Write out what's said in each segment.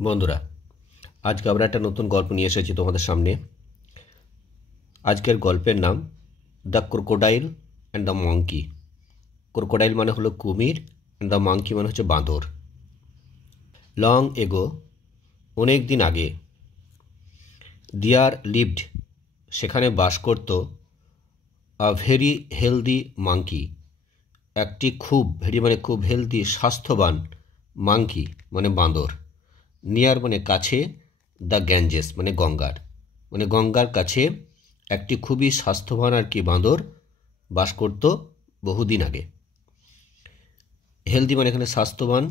বন্ধুরা, আজকে আমরা একটা নতুন গল্প নিয়ে এসেছি তোমাদের সামনে। আজকের গল্পের নাম the crocodile and the monkey. Crocodile মানে হলো কুমির, অ্যান্ড দ্য মাঙ্কি মানে হচ্ছে বাঁদর। লং এগো, অনেক দিন আগে, দেয়ার লিভড, সেখানে বাস করত আ ভেরি হেলদি মাঙ্কি, একটি খুব ভেরি মানে খুব হেলদি স্বাস্থ্যবান মাঙ্কি মানে বাঁদর। নিয়ার মানে কাছে, দ্য গ্যাঞ্জেস মানে গঙ্গার, মানে গঙ্গার কাছে একটি খুবই স্বাস্থ্যবান আর কি বাঁদর বাস করত বহুদিন আগে। হেলদি মানে এখানে স্বাস্থ্যবান,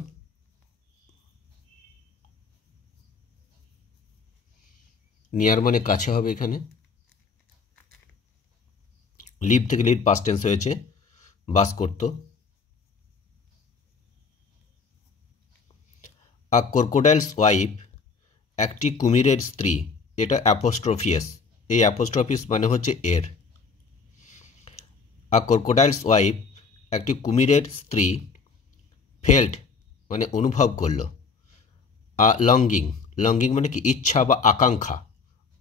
নিয়ার মানে কাছে হবে এখানে, লিভ থেকে লিভ পাস্ট টেন্স হয়েছে, বাস করত। আ ক্রোকোডাইলস ওয়াইফ, একটি কুমিরের স্ত্রী, এটা অ্যাপোস্ট্রোফিয়াস, এই অ্যাপোস্ট্রোফিস মানে হচ্ছে এর। আ ক্রোকোডাইলস ওয়াইফ, একটি কুমিরের স্ত্রী, ফেল্ট মানে অনুভব করল, আ লঙ্গিং, লঙ্গিং মানে কি ইচ্ছা বা আকাঙ্ক্ষা,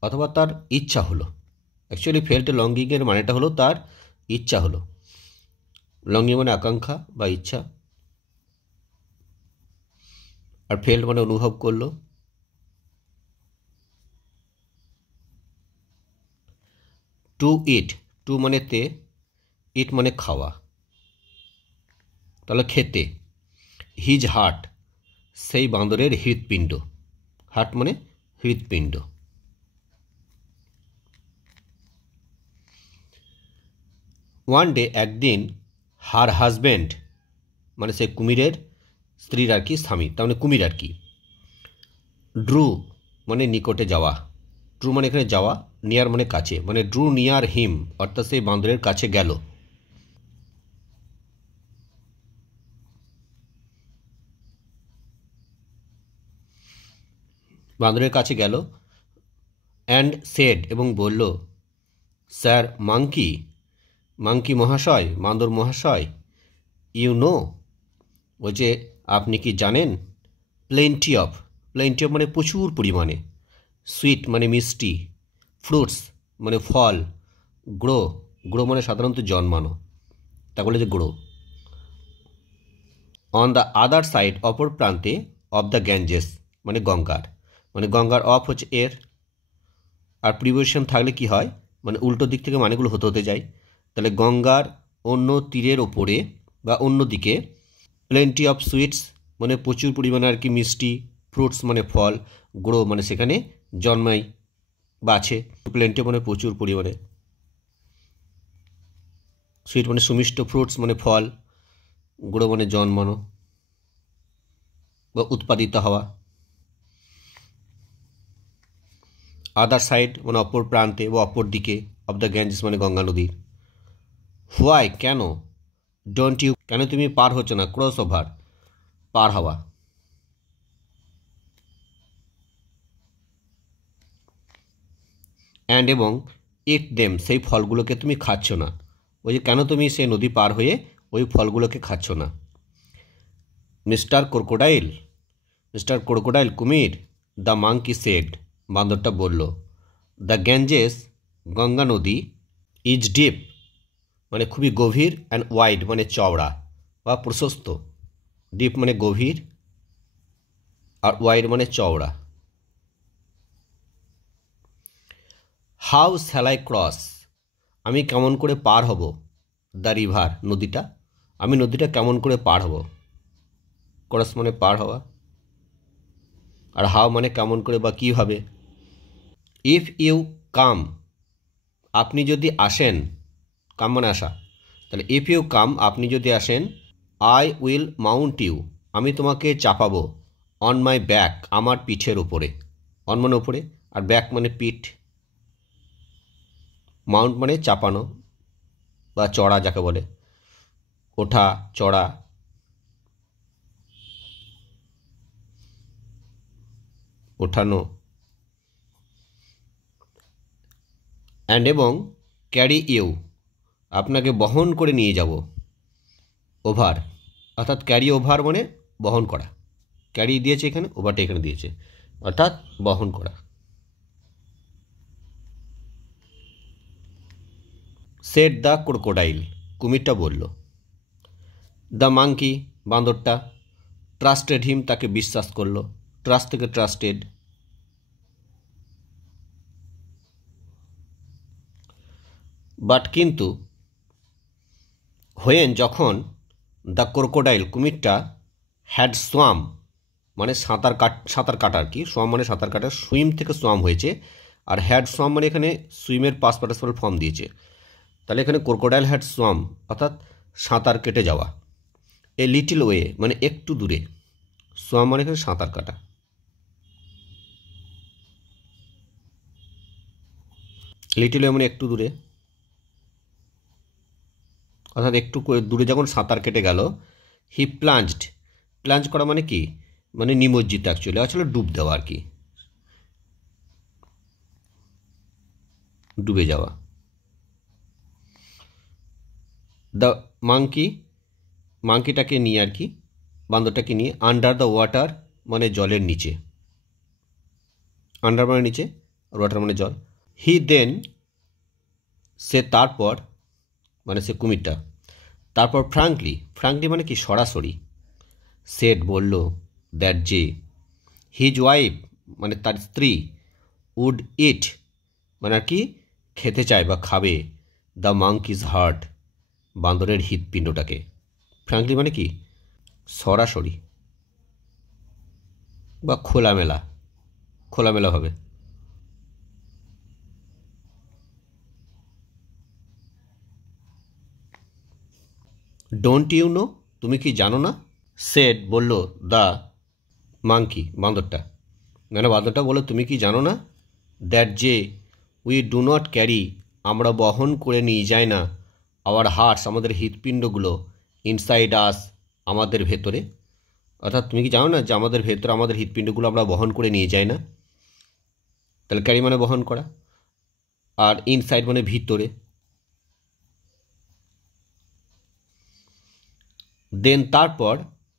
অথবা তার ইচ্ছা হলো। অ্যাকচুয়ালি ফেল্ট লঙ্গিংয়ের মানেটা হলো তার ইচ্ছা হলো। লঙ্গিং মানে আকাঙ্ক্ষা বা ইচ্ছা, আর ফেল্ট মানে অনুভব করলো। টু ইট, টু মানে তে, ইট মানে খাওয়া, তাহলে খেতে। হিজ হার্ট, সেই বাঁদরের হৃৎপিণ্ড, হার্ট মানে হৃৎপিণ্ড। ওয়ান ডে, একদিন, হার হাজব্যান্ড মানে সে কুমিরের স্ত্রীর আর কি স্বামী, তার মানে কুমির আর কি। ড্রু মানে নিকটে যাওয়া, ড্রু মানে এখানে যাওয়া, নিয়ার মানে কাছে, মানে ড্রু নিয়ার হিম, অর্থাৎ সেই বাঁদরের কাছে গেল। বাঁদরের কাছে গেল। অ্যান্ড সেড এবং বলল, স্যার মাঙ্কি, মাঙ্কি মহাশয়, বাঁদর মহাশয়, ইউ নো, বলছে আপনি কি জানেন, প্লেন্টি অফ, প্লেন্টি অফ মানে প্রচুর পরিমাণে, সুইট মানে মিষ্টি, ফ্রুটস মানে ফল, গ্রো, গ্রো মানে সাধারণত জন্মানো, তা বলে যে grow, on the other side অপর প্রান্তে, অফ দ্য গ্যাঞ্জেস মানে গঙ্গার, মানে গঙ্গার অফ হচ্ছে এর, আর প্রিপোজিশন থাকলে কি হয়, মানে উল্টো দিক থেকে মানেগুলো হতে হতে যায়। তাহলে গঙ্গার অন্য তীরের ওপরে বা অন্য দিকে, প্লেন্টি অফ সুইটস মানে প্রচুর পরিমাণে আর কি মিষ্টি, ফ্রুটস মানে ফল, গ্রো মানে সেখানে জন্মায় বা আছে, প্লেন্টি মানে প্রচুর পরিমাণে, সুইট মানে সুমিষ্ট, ফ্রুটস মানে ফল, গ্রো মানে জন্মানো বা উৎপাদিত হওয়া। আদার সাইড মানে অপর প্রান্তে বা অপর দিকে, অফ দ্য গ্যাঞ্জেস মানে গঙ্গা নদীর। হোয়াই কেন, ডোন্ট ইউ কেন তুমি পার হচ্ছ না, ক্রস ওভার পার হওয়া। অ্যান্ড এবং, ইট দেম সেই ফলগুলোকে তুমি খাচ্ছ না, ওই যে কেন তুমি সেই নদী পার হয়ে ওই ফলগুলোকে খাচ্ছ না। মিস্টার ক্রোকোডাইল, মিস্টার ক্রোকোডাইল কুমির, দ্য মাঙ্কি সেড বাঁদরটা বলল, দ্য গ্যাঞ্জেস গঙ্গা নদী, ইজ ডিপ মানে খুবই গভীর, অ্যান্ড ওয়াইড মানে চওড়া বা প্রশস্ত, ডিপ মানে গভীর আর ওয়াইড মানে চওড়া। হাউ শ্যাল আই ক্রস, আমি কেমন করে পার হব, দ্য রিভার নদীটা, আমি নদীটা কেমন করে পার হব, ক্রস মানে পার হওয়া, আর হাউ মানে কেমন করে বা কীভাবে। ইফ ইউ কাম, আপনি যদি আসেন, কাম মানে আসা, তাহলে ইফ ইউ কাম আপনি যদি আসেন, আই উইল মাউন্ট ইউ, আমি তোমাকে চাপাবো, অন মাই ব্যাক আমার পিঠের ওপরে, অন মানে ওপরে আর ব্যাক মানে পিঠ, মাউন্ট মানে চাপানো বা চড়া যাকে বলে, ওঠা চড়া। ওঠানো। অ্যান্ড এবং, ক্যারি ইউ আপনাকে বহন করে নিয়ে যাব, ওভার অর্থাৎ ক্যারি ওভার মানে বহন করা, ক্যারি দিয়েছে এখানে, ওভারটা এখানে দিয়েছে, অর্থাৎ বহন করা। সেড দ্য ক্রোকোডাইল, কুমিরটা বলল। দ্য মাঙ্কি, বাঁদরটা। ট্রাস্টেড হিম, তাকে বিশ্বাস করলো। ট্রাস্ট থেকে ট্রাস্টেড। বাট কিন্তু, হোয়েন যখন, দ্য ক্রোকোডাইল কুমিরটা, হ্যাড সোয়াম মানে সাঁতার কাটা আর কি, সোয়াম মানে সাঁতার কাটা, সুইম থেকে সোয়াম হয়েছে, আর হ্যাড সোয়াম মানে এখানে সুইমের পাস্ট পার্টিসিপাল ফর্ম দিয়েছে, তাহলে এখানে ক্রোকোডাইল হ্যাড সোয়াম অর্থাৎ সাঁতার কেটে যাওয়া। এ লিটিল ওয়ে মানে একটু দূরে, সোয়াম মানে এখানে সাঁতার কাটা। লিটিল ওয়ে মানে একটু দূরে, অর্থাৎ একটু দূরে যখন সাঁতার কেটে গেল, হি প্লাঞ্জড। প্লাঞ্জ করা মানে কি, মানে নিমজ্জিত, অ্যাকচুয়ালি আসলে ডুব দেওয়া আর কি, ডুবে যাওয়া। দ্য মাঙ্কি, মাঙ্কিটাকে নিয়ে আর কি, বান্দরটাকে নিয়ে, আন্ডার দ্য ওয়াটার মানে জলের নিচে, আন্ডার মানে নিচে, আর ওয়াটার মানে জল। হি দেন, সে তারপর, মানে সে কুমিরটা, তারপর ফ্রাঙ্কলি, ফ্রাঙ্কলি মানে কি সরাসরি, সেড বলল, দ্যাট যে, হিজ ওয়াইফ মানে তার স্ত্রী, উড ইট মানে আর কি খেতে চায় বা খাবে, দ্য মাঙ্কিজ হার্ট বান্দরের হৃৎপিণ্ডটাকে। ফ্রাঙ্কলি মানে কি সরাসরি বা খোলামেলা, খোলামেলাভাবে। ডোন্ট ইউ নো, তুমি কি জানো না, সেড বলল, দ্য মাঙ্কি বান্দরটা, মানে বান্দরটা বললো তুমি কি জানো না, দ্যাট যে, উই ডু নট ক্যারি আমরা বহন করে নিয়ে যাই না, আওয়ার হার্টস আমাদের হৃৎপিণ্ডগুলো, ইনসাইড আস আমাদের ভেতরে, অর্থাৎ তুমি কি জানো না যে আমাদের ভেতরে আমাদের হৃৎপিণ্ডগুলো আমরা বহন করে নিয়ে যাই না, তাহলে ক্যারি মানে বহন করা, আর ইনসাইড মানে ভিতরে। দেন তারপর,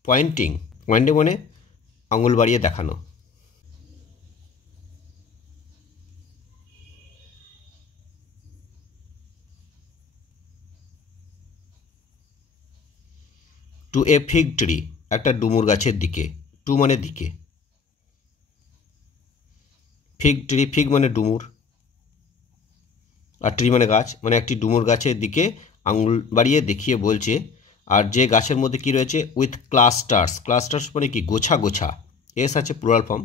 পয়েন্টিং, পয়েন্টিং মানে আঙুল বাড়িয়ে দেখানো, টু এ ফিগ ট্রি একটা ডুমুর গাছের দিকে, টু মানে দিকে, ফিগ ট্রি, ফিগ মানে ডুমুর, আর ট্রি মানে গাছ, মানে একটি ডুমুর গাছের দিকে আঙুল বাড়িয়ে দেখিয়ে বলছে, আর যে গাছের মধ্যে কি রয়েছে, উইথ ক্লাস্টার্স, ক্লাস্টার্স মানে কি গোছা গোছা, এস আছে প্লুরাল ফর্ম,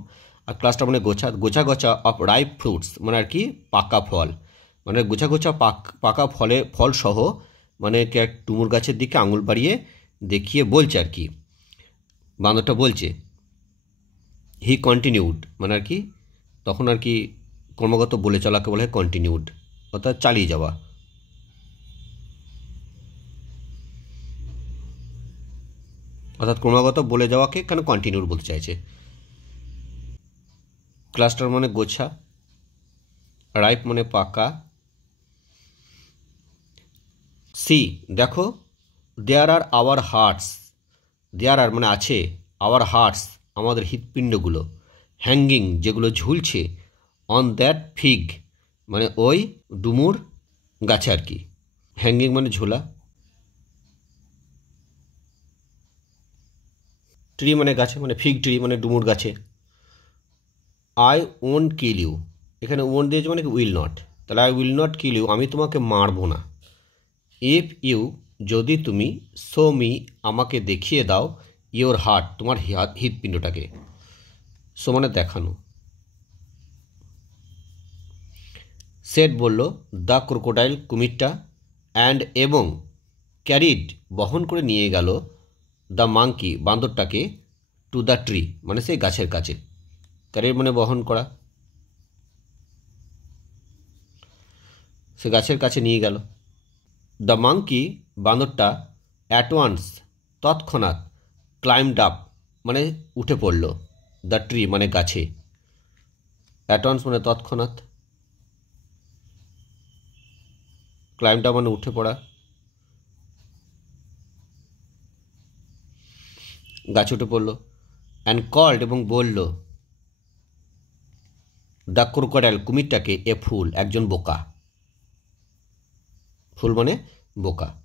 আর ক্লাস্টার মানে গোছা, গোছা গোছা অফ রাইপ ফ্রুটস মানে আর কি পাকা ফল, মানে গোছা গোছা পাকা ফল সহ, মানে এক ডুমুর গাছের দিকে আঙুল বাড়িয়ে দেখিয়ে বলছে আর কি, বাঁদরটা বলছে। হি কন্টিনিউড মানে আর কি তখন আর কি ক্রমাগত বলে চলাকে বলে কন্টিনিউড, অর্থাৎ চালিয়ে যাওয়া। অর্থাৎ ক্রমাগত বলে যাওয়াকে কেন কন্টিনিউড বলতে চাইছে। ক্লাস্টার মানে গোছা, রাইপ মানে পাকা। সি দেখো, দেয়ার আর আওয়ার হার্টস, দেয়ার আর মানে আছে, আওয়ার হার্টস আমাদের হৃৎপিণ্ডগুলো, হ্যাঙ্গিং যেগুলো ঝুলছে, অন দ্যাট ফিগ মানে ওই ডুমুর গাছে আর কি, হ্যাঙ্গিং মানে ঝোলা, ট্রি মানে গাছে, মানে ফিগ ট্রি মানে ডুমুর গাছে। আই ওন্ট কিল ইউ, এখানে ওন্ট দিয়েছে মানে উইল নট, তাহলে I will not kill you আমি তোমাকে মারবো না, ইফ ইউ যদি তুমি, শো মি আমাকে দেখিয়ে দাও, ইওর হার্ট তোমার হৃৎপিণ্ডটাকে, শো মানে দেখানো। সেট বলল, দ্য ক্রোকোডাইল কুমিরটা, অ্যান্ড এবং, ক্যারিড বহন করে নিয়ে গেল, দ্য মাঙ্কি বান্দরটাকে, টু দ্য ট্রি মানে সেই গাছের কাছে, ক্যারিড মানে বহন করা, সে গাছের কাছে নিয়ে গেল। দ্য মাঙ্কি বান্দরটা, অ্যাট ওয়ান্স তৎক্ষণাৎ, ক্লাইম্বড আপ মানে উঠে পড়ল, দ্য ট্রি মানে গাছে, অ্যাট ওয়ান্স মানে তৎক্ষণাৎ, ক্লাইম্বড আপ মানে উঠে পড়া, গাছে উঠে পড়ল। অ্যান্ড কল্ড এবং বলল, দ্য ক্রোকোডাইল কুমিরটাকে এ ফুল একজন বোকা। ফুল মানে বোকা।